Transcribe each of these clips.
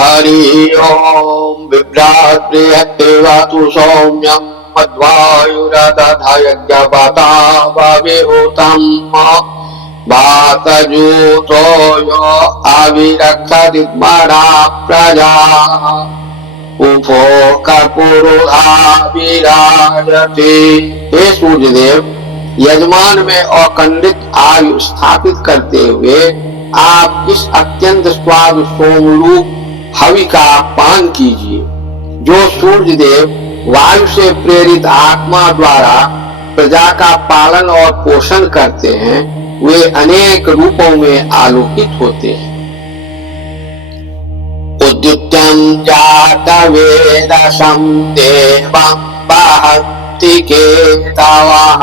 हरि ओम बिभ्राट्रियत्तेवातु सौम्यं मध्वायुरदधयज्ञपता भविहुतं वातजूतो यो अविरक्षदिग्मणा प्रजा उभो कर्पूरुधाविराजते। हे सूर्यदेव, यजमान में अखंडित आयु स्थापित करते हुए आप इस अत्यंत स्वाद सोमरूप हवि का पान कीजिए। जो सूर्यदेव वायु से प्रेरित आत्मा द्वारा प्रजा का पालन और पोषण करते हैं, वे अनेक रूपों में आलोकित होते हैं। उद्युक्तं जातवेदसं देवं वहन्ति केतवः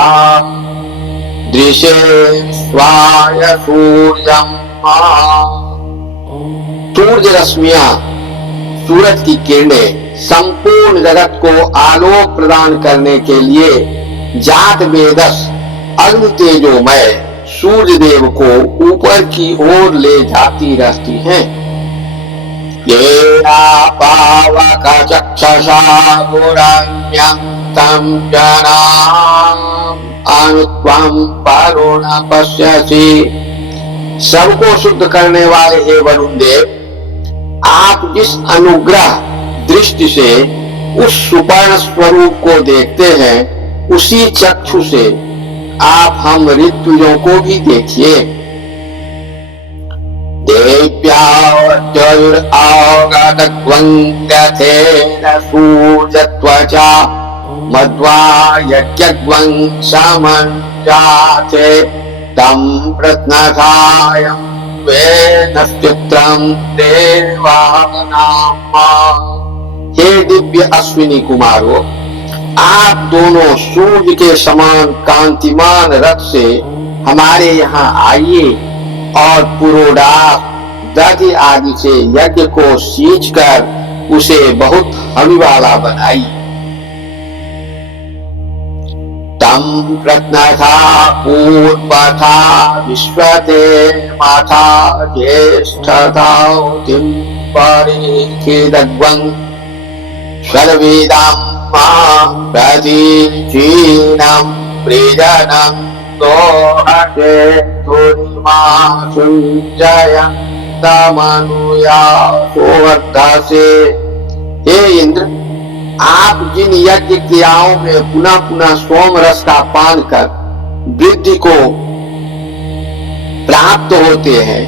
दृशे स्वाय सूर्यं। सूर्य रश्मियां, सूरज की किरणें संपूर्ण जगत को आलोक प्रदान करने के लिए जात वेदस अग्नि तेजोमय सूर्य देव को ऊपर की ओर ले जाती रहती हैं। ये पावक चक्षसा गुरण्यन्तं जनाम् अनुत्वं वरुण पश्यसि। सबको शुद्ध करने वाले हे वरुण देव, आप जिस अनुग्रह दृष्टि से उस सुपर्ण स्वरूप को देखते हैं, उसी चक्षु से आप हम ऋतुजों को भी देखिए। देव्यावत्युरागतत्वं सूर्यत्वचा मध्वा यज्ञत्वं समञ्जाते तं प्रत्नथायं वेदस्तित्रं देवानां। हे दिव्य अश्विनी कुमारों, आप दोनों सूर्य के समान कांतिमान रथ से हमारे यहाँ आइए और पुरोडास दधि आदि से यज्ञ को सींच कर उसे बहुत हवि वाला बनाइए। तम प्रत्नथा पूर्वथा विश्वते माथा ज्येष्ठताउतिं परिखिदग्वं सर्वेदां प्रतीचीनं प्रियनं दोहते तुरिमा सुञ्जय तमनुया सोवर्धसे। हे इंद्र, आप जिन यज्ञ क्रियाओं में पुनः पुनः सोम रस का पान कर वृद्धि को प्राप्त होते हैं,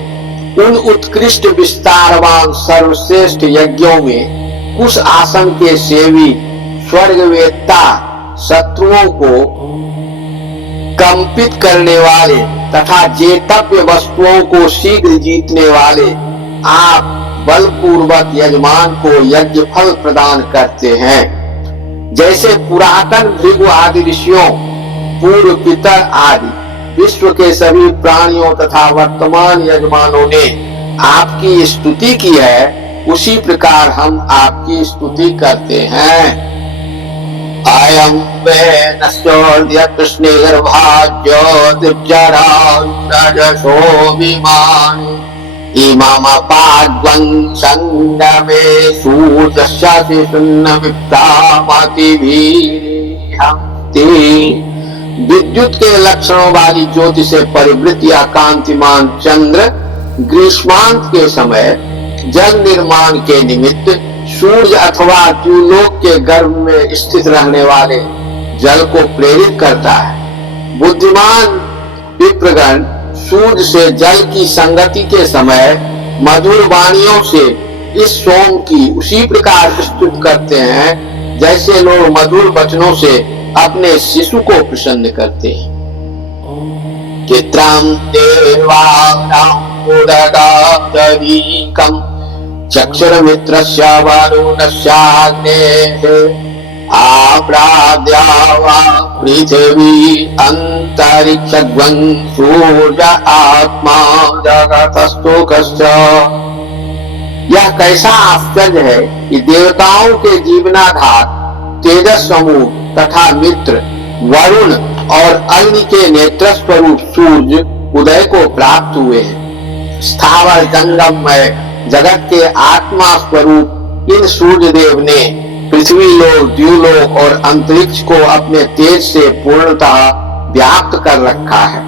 उन उत्कृष्ट विस्तारवान सर्वश्रेष्ठ यज्ञों में कुश आसन के सेवी स्वर्गवेत्ता शत्रुओं को कंपित करने वाले तथा जेतव्य वस्तुओं को शीघ्र जीतने वाले आप बलपूर्वक यजमान को यज्ञ फल प्रदान करते हैं। जैसे पुरातन भृगु आदि ऋषियों, पूर्व पितर आदि विश्व के सभी प्राणियों तथा वर्तमान यजमानों ने आपकी स्तुति की है, उसी प्रकार हम आपकी स्तुति करते हैं। अयं वेनश्चोर्य कृष्णेर्भाज्यो दिव्यराजसो विमानि इममपाद्वं संगमे सूर्यस्य सुन्नमिप्तामतिभिर्हन्ति। विद्युत के लक्षणों वाली ज्योति से परिवृत या कांतिमान चंद्र ग्रीष्मांत के समय जल निर्माण के निमित्त सूर्य अथवा द्युलोक के गर्भ में स्थित रहने वाले जल को प्रेरित करता है। बुद्धिमान विप्रगण सूर्य से जल की संगति के समय मधुर वाणियों से इस सोम की उसी प्रकार स्तुति करते हैं, जैसे लोग मधुर वचनों से अपने शिशु को प्रसन्न करते हैं। चित्रं देवानां उदगादरीकं चक्षुर्मित्रस्य वरुणस्याग्नेः आप्राद्या वा पृथिवी अन्तरिक्षध्वं सूर्य आत्मा जगतस्तु कश्च। यह कैसा आश्चर्य है कि देवताओं के जीवनाधार तेजस समूह तथा मित्र वरुण और अग्नि के नेत्र स्वरूप सूर्य उदय को प्राप्त हुए हैं। स्थावर जंगम में जगत के आत्मा स्वरूप इन सूर्य देव ने पृथ्वी लोक, द्युलोक और अंतरिक्ष को अपने तेज से पूर्णतः व्याप्त कर रखा है।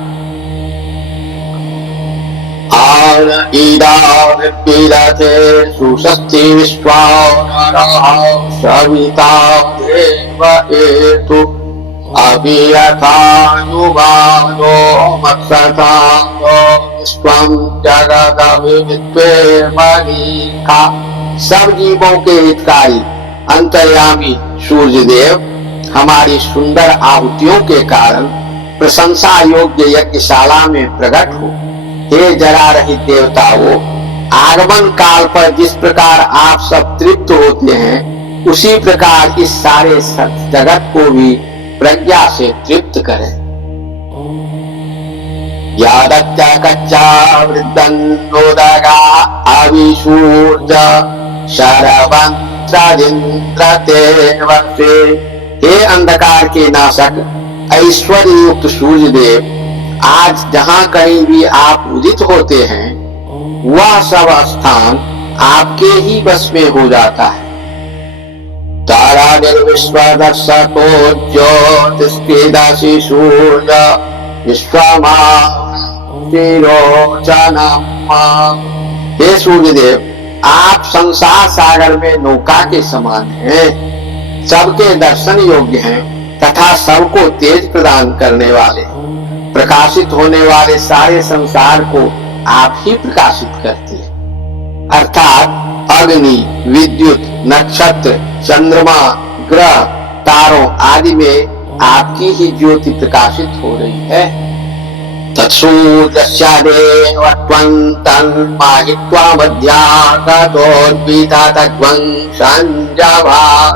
सुषस्ति सविता देव एतु अभियथानुवादो मत्सथानो विश्वं जगदभिविद्वे मनीषा। सब जीवों के हितकारी अंतर्यामी सूर्य देव हमारी सुंदर आहुतियों के कारण प्रशंसा योग्य यज्ञशाला में प्रकट हो। हे जरा रहित देवताओं, आगमन काल पर जिस प्रकार आप सब तृप्त होते हैं, उसी प्रकार इस सारे जगत को भी प्रज्ञा से तृप्त करें। यादत्या कच्चा वृद्धन्नोदगा अविशूर्ज शरवंत्रदिन्द्रतेवसे। हे अंधकार के नाशक ऐश्वर्य युक्त सूर्य देव, आज जहाँ कहीं भी आप उदित होते हैं, वह सब स्थान आपके ही बस में हो जाता है। तारा निर्विश्वदर्शको ज्योतिष्केदासी सूर्य विश्वमारोचनम्। हे सूर्यदेव, आप संसार सागर में नौका के समान हैं, सबके दर्शन योग्य हैं तथा सबको तेज प्रदान करने वाले, प्रकाशित होने वाले सारे संसार को आप ही प्रकाशित करते हैं। अर्थात अग्नि, विद्युत, नक्षत्र, चंद्रमा, ग्रह, तारों आदि में आपकी ही ज्योति प्रकाशित हो रही है। तत्सूर्यस्यादेव त्वं तन्मायित्वा मध्यागतोद्भिदा तद्वं संजभार।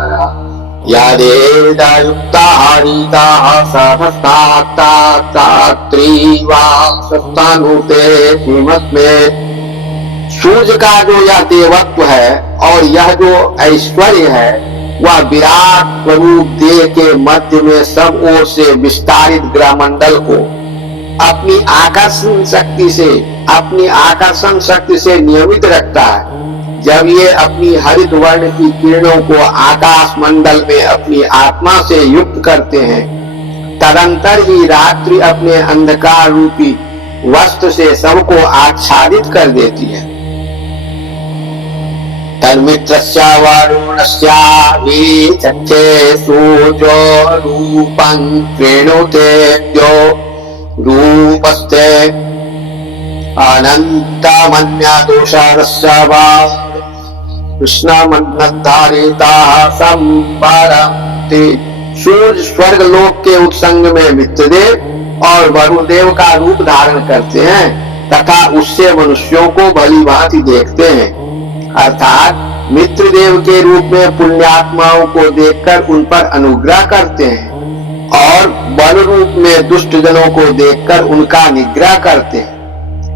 यदेदयुक्ता हरिता सहस्रात्तात्रीवासस्तानुते हिमस्मे। सूर्य का जो यह देवत्व है और यह जो ऐश्वर्य है, वह विराट स्वरूप देह के मध्य में सब ओर से विस्तारित ग्रहमंडल को अपनी आकर्षण शक्ति से नियमित रखता है। जब ये अपनी हरित वर्ण की किरणों को आकाश मंडल में अपनी आत्मा से युक्त करते हैं, तदंतर ही रात्रि अपने अंधकार रूपी वस्त्र से सबको आच्छादित कर देती है। तन्मित्रस्य वरुणस्याभिचक्षे सूर्यो रूपं कृणुतेऽद्यो रूपस्ते अनन्तमन्यदुषरस्य वा कृष्णमन्नधारिताः संपरन्ति। सूर्य स्वर्ग लोक के उत्संग में मित्रदेव और वरुणदेव का रूप धारण करते हैं तथा उससे मनुष्यों को भली भांति देखते हैं। अर्थात मित्रदेव के रूप में पुण्यात्माओं को देखकर उन पर अनुग्रह करते हैं और बल रूप में दुष्ट जनों को देखकर उनका निग्रह करते हैं।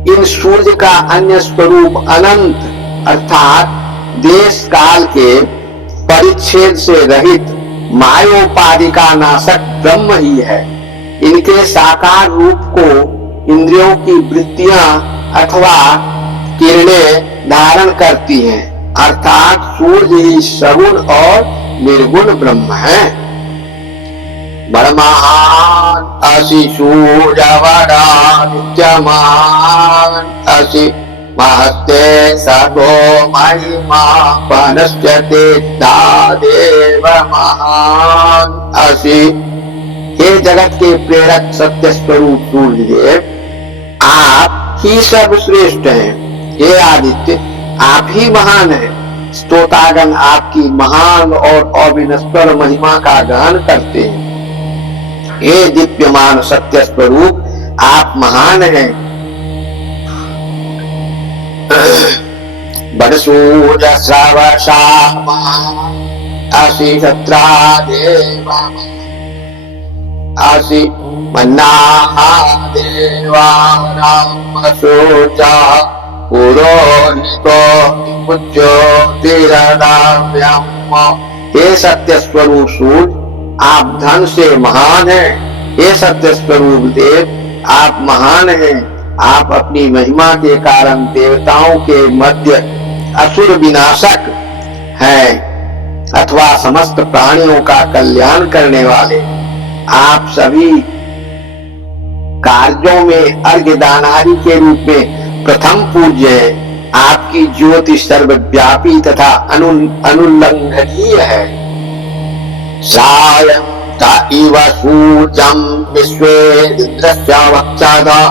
इन सूर्य का अन्य स्वरूप अनंत अर्थात देश काल के परिच्छेद से रहित मायोपाधि का नाशक ब्रह्म ही है। इनके साकार रूप को इंद्रियों की वृत्तियां अथवा किरणें धारण करती हैं। अर्थात सूर्य ही सगुण और निर्गुण ब्रह्म है। बड़महान असि सूर्यवरा नित्यमान असि महस्ते सतो महिमा पनश्यते देव महान असि। हे जगत के प्रेरक सत्य स्वरूप सूर्यदेव, आप ही सर्वश्रेष्ठ हैं। हे आदित्य, आप ही महान हैं। स्तोतागण आपकी महान और अविनश्वर महिमा का गान करते हैं। हे दीप्यमान सत्य स्वरूप, आप महान हैं। बड़सूर्य श्रवशामा असि सत्रा देवा असि मन्ना देवा राम सूर्या पुरोहितो पूज्यो तिरदाव्यम। हे सत्य स्वरूप सूर्य, आप धन से महान हैं। हे सत्य स्वरूप देव, आप महान हैं। आप अपनी महिमा के कारण देवताओं के मध्य असुर विनाशक हैं अथवा समस्त प्राणियों का कल्याण करने वाले, आप सभी कार्यों में अर्घ्यदानादि के रूप में प्रथम पूज्य है। आपकी ज्योति सर्वव्यापी तथा अनुल्लंघनीय है। सायं इव सूर्यं विश्वे इंद्रस्य वक्षसा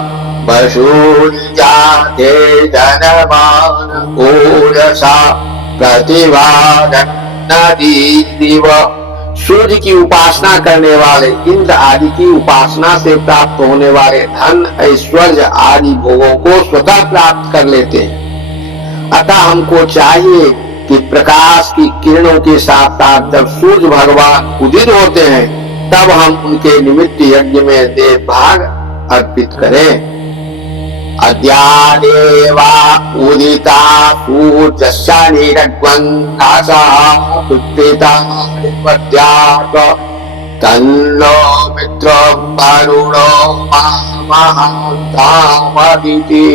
वसूर्याते जनमान ओरसा प्रतिवादन्नदी दिव। सूर्य की उपासना करने वाले इंद्र आदि की उपासना से प्राप्त होने वाले धन ऐश्वर्य आदि भोगों को स्वतः प्राप्त कर लेते हैं। अतः हमको चाहिए कि प्रकाश की किरणों के साथ साथ जब सूर्य भगवान उदित होते हैं तब हम उनके निमित्त यज्ञ में देव भाग अर्पित करें। अद्यादेवा उदिता सूर्यस्य निरग्वन्नासात्कृताद्यात् तन्नो मित्रं वरुणो महान्तामदिति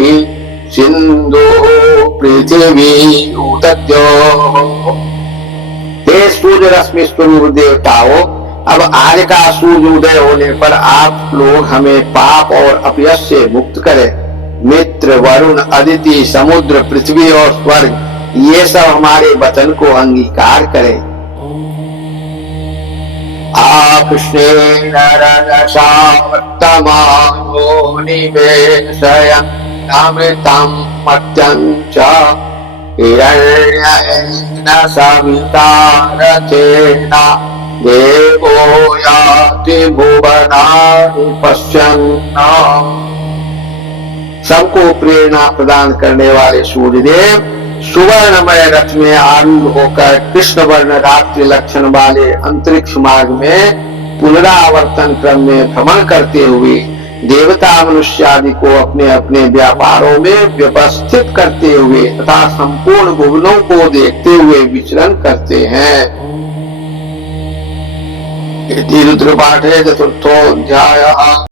सिंधु पृथ्वी उदद्यो। हे सूर्य रश्मि स्वरूप देवताओं, अब आज का सूर्य उदय होने पर आप लोग हमें पाप और अपयश से मुक्त करें। मित्र, वरुण, अदिति, समुद्र, पृथ्वी और स्वर्ग ये सब हमारे वचन को अंगीकार करें। आकृष्णेन रजसा वर्तमानो निवेशयन् अमृतं मर्त्यं च हिरण्येन सविता रथेन देवो याति भुवनानि पश्यन्। सबको प्रेरणा प्रदान करने वाले सूर्यदेव सुवर्णमय रथ में आरूढ़ होकर कृष्ण वर्ण रात्रि लक्षण वाले अंतरिक्ष मार्ग में पुनरावर्तन क्रम में भ्रमण करते हुए देवता मनुष्य आदि को अपने अपने व्यापारों में व्यवस्थित करते हुए तथा संपूर्ण भुवनों को देखते हुए विचरण करते हैं। रुद्र पाठ है चतुर्थोऽध्यायः।